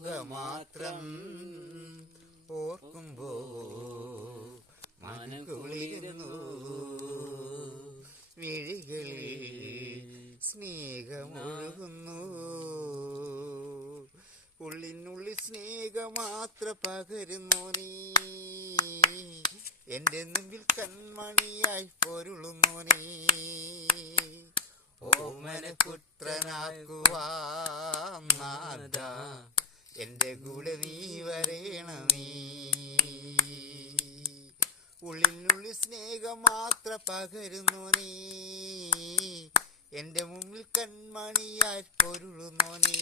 മുഖമാത്രം ഓർക്കുമ്പോ മനം കുളിരുന്നു. മിഴികളിൽ സ്നേഹമൊഴുകുന്നു. ഉള്ളിനുള്ളിൽ സ്നേഹമാത്ര പകരുന്നു നീ. എന്റെ മുമ്പിൽ കൺമണിയായി പൊരുളുന്നു നീ. ഓമനപുത്രനാക്കുവാൻ നാഥാ, എന്റെ കൂടെ നീ വരേണമേ. ഉള്ളിനുള്ളിൽ സ്നേഹമാത്ര പകരുന്നു നീ. എന്റെ മുമ്പിൽ കൺമണിയായി പൊരുളുന്നു നീ.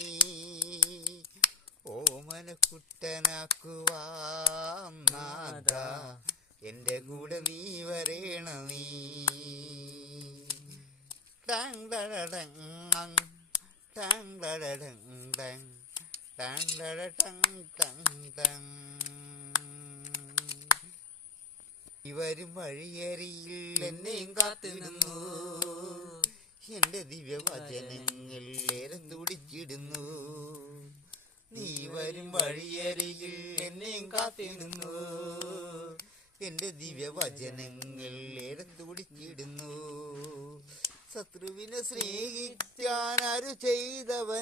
ഓമനക്കുട്ടനാക്കുവാൻ നാഥാ, എന്റെ കൂടെ നീ വരേണമേ. ടങ് ടടടങ് ടങ് ടടടങ് ടങ് ടങ് ടടടങ് ടങ് ടങ്. ഇവരും വഴിയരിയിൽ എന്നെയും കാത്തിടുന്നു. എന്റെ ദിവ്യവചനങ്ങൾ ഏറെ തുടിച്ചിടുന്നു. നീ വരും വഴിയരികിൽ എന്നെയും കാത്തിടുന്നു. എന്റെ ദിവ്യവചനങ്ങൾ ഏറെ തുടിച്ചിടുന്നു. ശത്രുവിനെ സ്നേഹിക്കാൻ ആരു ചെയ്തവൻ